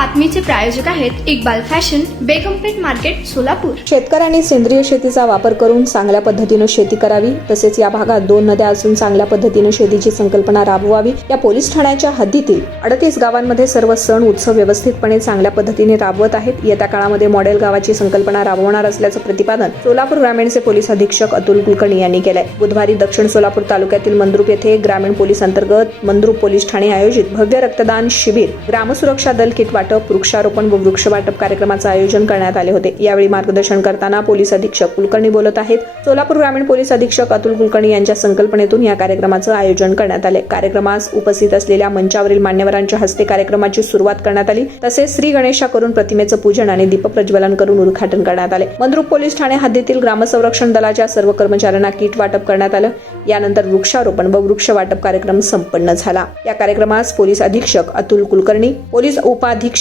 बातमीचे प्रायोजक आहेत Iqbal fashion, बेगमपेठ market, Solapur. शेतकऱ्यांनी सेंद्रिय शेतीचा वापर करून चांगल्या पद्धतीने शेती करावी, तसेच या भागात 2 नद्या असून चांगल्या पद्धतीने शेतीची संकल्पना राबवावी। या पोलीस ठाण्याच्या हद्दीतील 38 गावांमध्ये सर्व सण उत्सव व्यवस्थितपणे चांगल्या पद्धतीने राबवत आहेत। येत्या काळामध्ये मॉडेल गावाची संकल्पना राबवणार असल्याचं प्रतिपादन सोलापूर ग्रामीणचे पोलीस अधीक्षक अतुल कुलकर्णी यांनी केलंय। बुधवारी दक्षिण सोलापूर तालुक्यातील मंद्रुप येथे ग्रामीण पोलीस अंतर्गत मंद्रुप पोलीस ठाणे आयोजित भव्य रक्तदान शिबिर, ग्रामसुरक्षा दल किट वाटप, वृक्षारोपण व वृक्ष वाटप कार्यक्रमाचे आयोजन करण्यात आले होते। यावेळी मार्गदर्शन करताना पोलीस अधीक्षक कुलकर्णी बोलत आहेत। सोलापूर ग्रामीण पोलीस अधीक्षक अतुल कुलकर्णी यांच्या संकल्पनेतून या कार्यक्रमाचे आयोजन करण्यात आले। कार्यक्रमास उपस्थित असलेल्या मंचावरील मान्यवरांच्या हस्ते कार्यक्रमाची सुरुवात करण्यात आली। तसेच श्री गणेशा करून प्रतिमेचे पूजन आणि दीप प्रज्वलन करून उद्घाटन करण्यात आले। मंद्रुप पोलीस ठाणे हद्दीतील ग्रामसंरक्षण दलाच्या सर्व कर्मचाऱ्यांना किट वाटप करण्यात आलं। यानंतर वृक्षारोपण व वृक्ष वाटप कार्यक्रम संपन्न झाला। या कार्यक्रमास पोलीस अधीक्षक अतुल कुलकर्णी, पोलीस उपाधीक्षक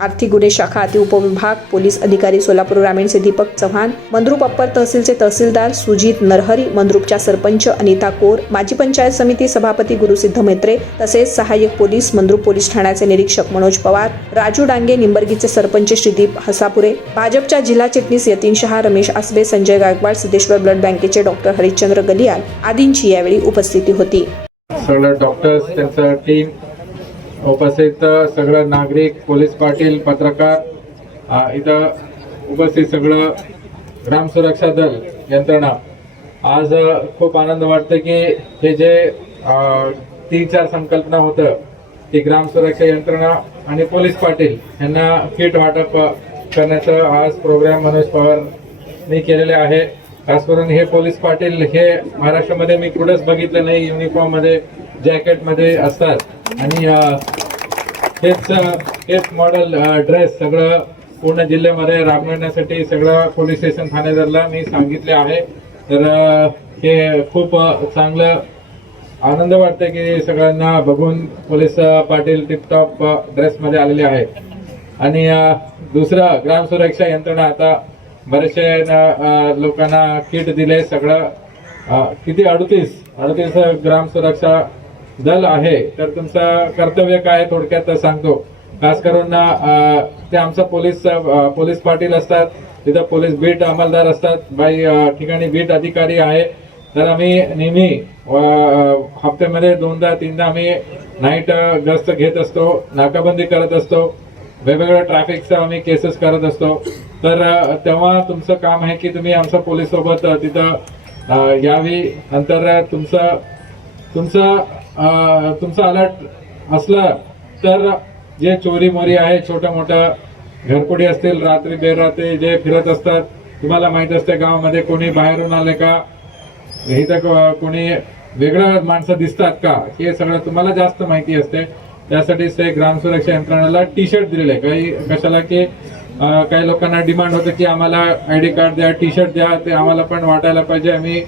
आर्थिक गुन्हे शाखा अतिउपविभाग पोलीस अधिकारी सोलापूर ग्रामीणचे दीपक चव्हाण, मंद्रुप अप्पर तहसीलचे तहसीलदार सुजित नरहरी, मंद्रुपच्या सरपंच अनिता कोर, माजी पंचायत समिती सभापती गुरुसिद्ध मैत्रे, तसेच सहाय्यक पोलीस मंद्रुप पोलीस ठाण्याचे निरीक्षक मनोज पवार, राजू डांगे, निंबर्गीचे सरपंच श्रीदीप हसापुरे, भाजपच्या जिल्हा चिटणीस यतीन शहा, रमेश आसबे, संजय गायकवाड, सिद्धेश्वर ब्लड बँकेचे डॉक्टर हरिश्चंद्र गलियाल आदींची यावेळी उपस्थिती होती। सगळे डॉक्टर्स, त्यांचा टीम उपस्थित, सगळं नागरिक, पोलीस पाटील, पत्रकार इथं उपस्थित, सगळं ग्राम सुरक्षा दल यंत्रणा। आज खूप आनंद वाटतं की हे जे 3-4 संकल्पना होतं ती ग्राम सुरक्षा यंत्रणा आणि पोलीस पाटील यांना किट वाटप करण्याचं आज प्रोग्राम मनोज पवारनी केलेले आहे। खास करून हे पोलीस पाटील हे महाराष्ट्रामध्ये मी कुठंच बघितलं नाही, युनिफॉर्ममध्ये जॅकेटमध्ये असतात आणि हेच मॉडेल ड्रेस सगळं पूर्ण जिल्ह्यामध्ये राबवण्यासाठी सगळं पोलीस स्टेशन ठाणेदारला मी सांगितले आहे। तर हे खूप चांगलं आनंद वाटतं की सगळ्यांना बघून पोलीस पाटील टिपटॉप ड्रेसमध्ये आलेले आहेत। आणि दुसरं ग्राम सुरक्षा यंत्रणा, आता बरेचशे लोकांना किट दिले, सगळं किती 38 ग्राम सुरक्षा दल आहे। तर तुमचं कर्तव्य काय थोडक्यात सांगतो। खास करून ते आमचा पोलीस पाटील असतात, तिथं पोलीस बीट अंमलदार असतात, बाई ठिकाणी बीट अधिकारी आहे। तर आम्ही नेहमी हप्त्यामध्ये 2-3दा आम्ही नाईट गस्त घेत असतो, नाकाबंदी करत असतो, वेगवेगळ्या ट्रॅफिकचा आम्ही केसेस करत असतो। तर तेव्हा तुमचं काम आहे की तुम्ही आमच्या पोलीस सोबत तिथं यावी। नंतर तुमचं अलर्ट असलं तर जे चोरी मोरी आहे, छोट्या मोठ्या घरपुडी असतील, रात्री बेरात्री जे फिरत असतात, तुम्हाला माहित असते गावामध्ये कोणी बाहेरून आले का, इथं कोणी वेगळं माणसं दिसतात का, हे सगळं तुम्हाला जास्त माहिती असते। त्यासाठीच ते ग्राम सुरक्षा यंत्रणाला टी-शर्ट दिलेले। काही कशाला की काही लोकांना डिमांड होतं की आम्हाला ID कार्ड द्या, टी-शर्ट द्या, ते आम्हाला पण वाटायला पाहिजे आम्ही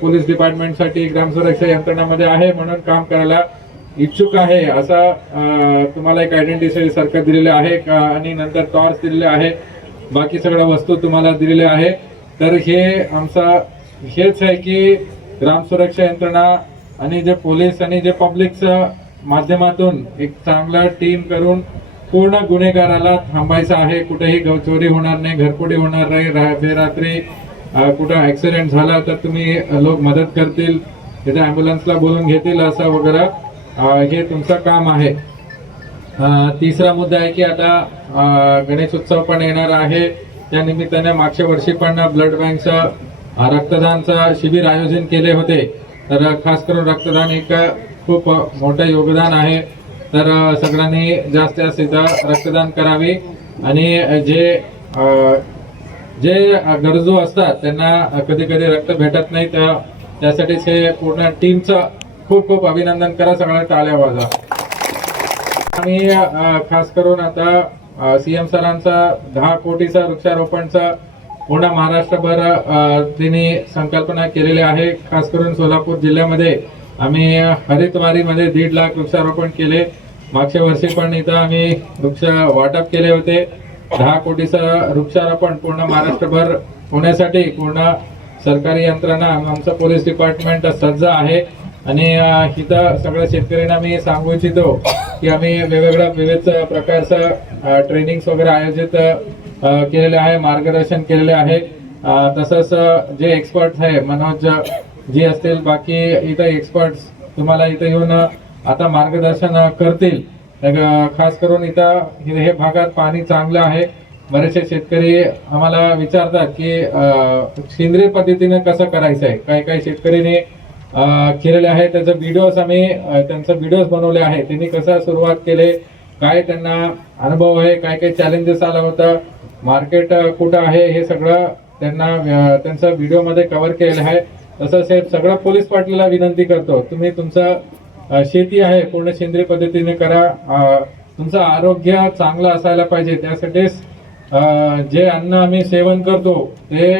पोलीस डिपार्टमेंटसाठी ग्राम सुरक्षा यंत्रणामध्ये आहे म्हणून काम करायला इच्छुक आहे, असा तुम्हाला एक आयडेंटिटी सारखं दिलेलं आहे आणि नंतर टॉर्च दिलेले आहे, बाकी सगळ्या वस्तू तुम्हाला दिलेल्या आहे। तर हे आमचा हेच आहे की ग्राम सुरक्षा यंत्रणा आणि जे पोलीस आणि जे पब्लिकच्या माध्यमातून एक चांगला टीम करून पूर्ण गुन्हेगाराला थांबायचं आहे। कुठेही चोरी होणार नाही, घरपुडी होणार नाही, बेरात्री कुठं ऍक्सिडेंट झाला तर तुम्ही लोक मदत करतील, तिथे ॲम्ब्युलन्सला बोलून घेतील, असं वगैरे हे तुमचं काम आहे। तिसरा मुद्दा आहे की आता गणेश उत्सव पण येणार आहे, त्या निमित्ताने मागच्या वर्षी पण ब्लड बँकचं रक्तदानचं शिबिर आयोजन केले होते। तर खास करून रक्तदान एक खूप मोठं योगदान आहे। तर सगळ्यांनी जास्त इथं रक्तदान करावे आणि जे गरजू असतात त्यांना कधी कधी रक्त भेटत नाही, तर त्यासाठीच हे पूर्ण टीमचं खूप अभिनंदन करा, सगळ्या टाळ्या वाजवा। आम्ही खास करून आता CM सरांचा 10 कोटीचा वृक्षारोपणचा पूर्ण महाराष्ट्रभर त्यांनी संकल्पना केलेली आहे। खास करून सोलापूर जिल्ह्यामध्ये आम्ही हरितवारीमध्ये 1.5 लाख वृक्षारोपण केले। मागच्या वर्षी पण इथं आम्ही वृक्ष वाटप केले होते। 10 कोटीचं वृक्षारोपण पूर्ण महाराष्ट्रभर होण्यासाठी पूर्ण सरकारी यंत्रणा आमचं पोलीस डिपार्टमेंट सज्ज आहे। आणि इथं सगळ्या शेतकऱ्यांना मी सांगू इच्छितो की आम्ही वेगवेगळ्या विविध प्रकारचं ट्रेनिंग्स वगैरे आयोजित केलेले आहे, मार्गदर्शन केलेले आहे. तसंच जे एक्सपर्ट्स आहे मनोज जी असतील, बाकी इथं एक्सपर्ट्स तुम्हाला इथं येऊन आता मार्गदर्शन करतील. खास करून इथं हे भागात पाणी चांगलं आहे. बरेचसे शेतकरी आम्हाला विचारतात की सेंद्रिय पद्धतीने कसं करायचं आहे. काही शेतकऱ्यांनी केलेले आहे, त्याचे व्हिडिओज आम्ही त्यांचे व्हिडिओज बनवले आहे. त्यांनी कसं सुरुवात केले, काय त्यांना अनुभव आहे, काय चॅलेंजेस आला होता, मार्केट कुठं आहे, हे सगळं त्यांना त्यांच्या व्हिडिओमध्ये कव्हर केलेलं आहे. तसंच हे सगळं पोलीस पाटलाला विनंती करतो, तुम्ही तुमचं शेती आहे पूर्ण सेंद्रिय पद्धतीने करा. तुमचं आरोग्य चांगलं असायला पाहिजे, त्यासाठीच जे अन्न आम्ही सेवन करतो ते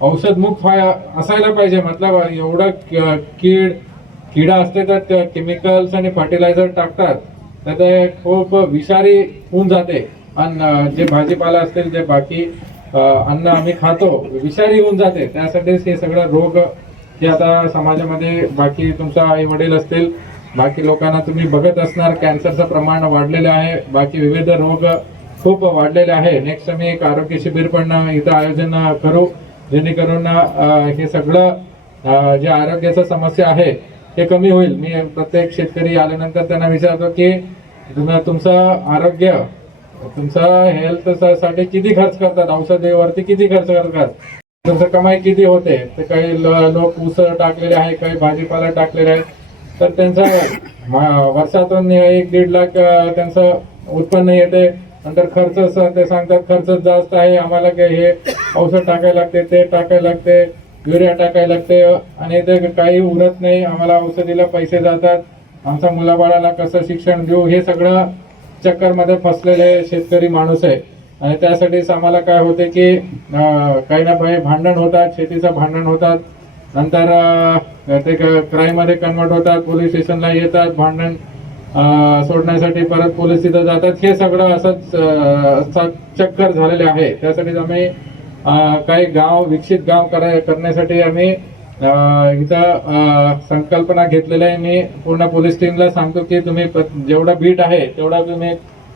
औषधमुक्त असायला पाहिजे. मतलब एवढं किडा असते तर केमिकल्स आणि फर्टिलायझर टाकतात तर ते खूप विषारी होऊन जाते. आणि जे भाजीपाला असतील, जे बाकी अन्न आम्ही खातो विषारी होऊन जाते. त्यासाठीच हे सगळं रोग जे आता समाजामध्ये बाकी तुमचा आई वडील असतील, बाकी लोकांना तुम्ही बघत असणार, कॅन्सरचं प्रमाण वाढलेलं आहे, बाकी विविध रोग खूप वाढलेले आहे. नेक्स्ट आम्ही एक आरोग्य शिबिर पण इथं आयोजन करू, जेणेकरून हे सगळं जे आरोग्याचं समस्या आहे ते कमी होईल. मी प्रत्येक शेतकरी आल्यानंतर त्यांना विचारतो की तुमचं आरोग्य, तुमचं हेल्थ साठी किती खर्च करतात, औषधेवरती किती खर्च करतात, तुमचं कमाई किती होते. ते काही लोक ऊस टाकलेले आहे, काही भाजीपाला टाकलेले आहे, तर त्यांचं वर्षातून 1-1.5 लाख त्यांचं उत्पन्न येते. नंतर खर्च ते सांगतात खर्च जास्त आहे, आम्हाला हे औषध टाकायला लागते, ते टाकायला लागते, युरिया टाकायला लागते, आणि ते काही उरत नाही. आम्हाला औषधीला पैसे जातात, आमच्या मुलाबाळाला कसं शिक्षण देऊ, हे सगळं चक्करमध्ये फसलेले शेतकरी माणूस आहे. आणि त्यासाठीच आम्हाला काय होते की काही ना काही भांडण होतात, शेतीचं भांडण होतात, नंतर ते क्राईममध्ये कन्वर्ट होतात, पोलीस स्टेशनला येतात, भांडण सोडण्यासाठी परत पोलीस तिथं जातात. हे सगळं असंच चक्कर झालेले आहे. त्यासाठी आम्ही काही गाव विकसित गाव करण्यासाठी आम्ही इथं संकल्पना घेतलेली आहे. मी पूर्ण पोलीस टीमला सांगतो की तुम्ही जेवढा बीट आहे तेवढा तुम्ही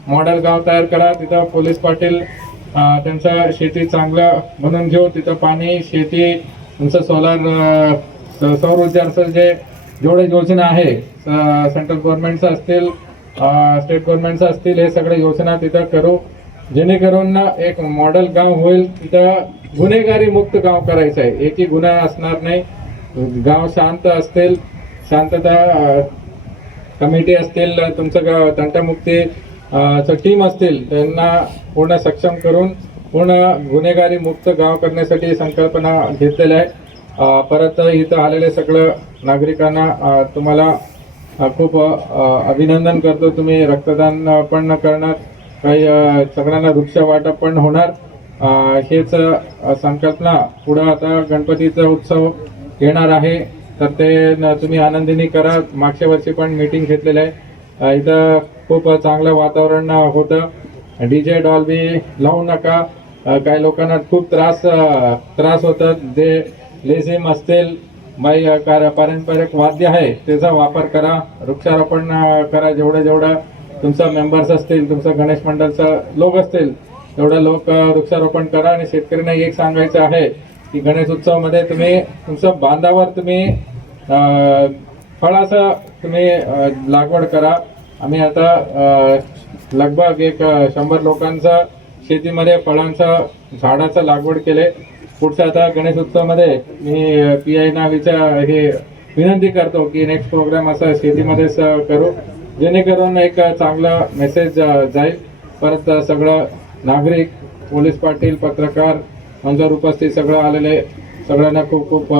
मॉडेल गाव तयार करा. तिथं पोलीस पाटील त्यांचं शेती चांगलं बनवून घेऊ. तिथं पाणी, शेती, तुमचं सोलार, सौर ऊर्जाचं जेवढे योजना आहे, सेंट्रल गव्हर्नमेंटचं असतील, स्टेट गव्हर्नमेंटचं असतील, हे सगळे योजना तिथं करू, जेणेकरून एक मॉडेल गाव होईल. तिथं गुन्हेगारी मुक्त गाव करायचं आहे, एकही गुन्हा असणार नाही, गाव शांत असतील, शांतता कमिटी असतील, तुमचं गाव तंटमुक्ती टीम असतील, त्यांना पूर्ण सक्षम करून पूर्ण गुन्हेगारी मुक्त गाव करण्यासाठी संकल्पना घेतलेली आहे. परत इथं आलेले सगळं नागरिकांना तुम्हाला खूप अभिनंदन करतो. तुम्ही रक्तदान पण करणार, काही सगळ्यांना वृक्ष वाटप पण होणार. हेच संकल्पना पुढं आता गणपतीचा उत्सव येणार आहे, तर ते तुम्ही आनंदीने करा. मागच्या वर्षी पण मीटिंग घेतलेलं आहे, इथं खूप चांगलं वातावरण होतं. DJ डॉल्बी लावू नका, काही लोकांना खूप त्रास होतात. जे लेझिम असतील, पारंपरिक वाद्य आहे त्याचा वापर करा, वृक्षारोपण करा. जेवढं तुमचा मेंबर्स असतील, तुमचं गणेश मंडळचं लोक असतील, तेवढं लोक वृक्षारोपण करा. आणि शेतकऱ्यांना एक सांगायचं आहे की गणेश उत्सवामध्ये तुम्ही तुमच्या बांधावर तुम्ही फळाचं तुम्ही लागवड करा. आम्ही आता लगभग 100 लोकांचा शेतीमध्ये फळांचा झाडाचं लागवड केले. पुढच्या आता गणेश उत्सवामध्ये मी PI ना हे विनंती करतो की नेक्स्ट प्रोग्राम असा शेतीमध्येच करू, जेणेकरून एक चांगला मेसेज जाईल. परत सगळं नागरिक, पोलीस पाटील, पत्रकार, मंचावर उपस्थित सगळं आलेले सगळ्यांना खूप खूप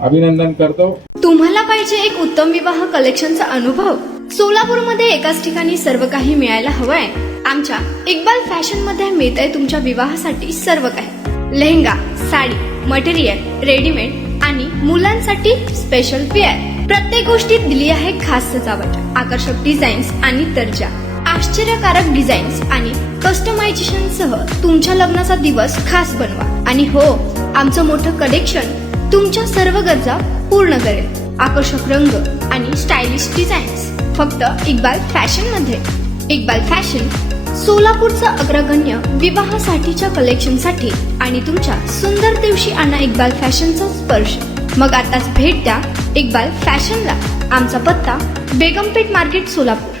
अभिनंदन करतो. तुम्हाला पाहिजे एक उत्तम विवाह कलेक्शनचा अनुभव? सोलापूरमध्ये एकाच ठिकाणी सर्व काही मिळायला हवंय? आमच्या इक्बाल फॅशन मध्ये मिळतंय तुमच्या विवाहासाठी सर्व काही. लेहंगा, साडी, मटेरियल, रेडीमेड आणि मुलांसाठी स्पेशल वेअर. प्रत्येक गोष्टीत दिली आहे खास सजावट, आकर्षक डिझाईन्स आणि दर्जा, आश्चर्यकारक डिझाईन्स आणि कस्टमायझेशन सह तुमच्या लग्नाचा दिवस खास बनवा. आणि हो, आमचं मोठं कलेक्शन तुमच्या सर्व गरजा पूर्ण करेल. आकर्षक रंग आणि स्टायलिश डिझाईन्स फक्त इक्बाल फॅशन मध्ये. इक्बाल फॅशन सोलापूरचं अग्रगण्य विवाहासाठीच्या कलेक्शनसाठी आणि तुमच्या सुंदर दिवशी आणा इक्बाल फॅशनचा स्पर्श. मग आताच भेट द्या इक्बाल फॅशनला. आमचा पत्ता बेगमपेठ मार्केट सोलापूर.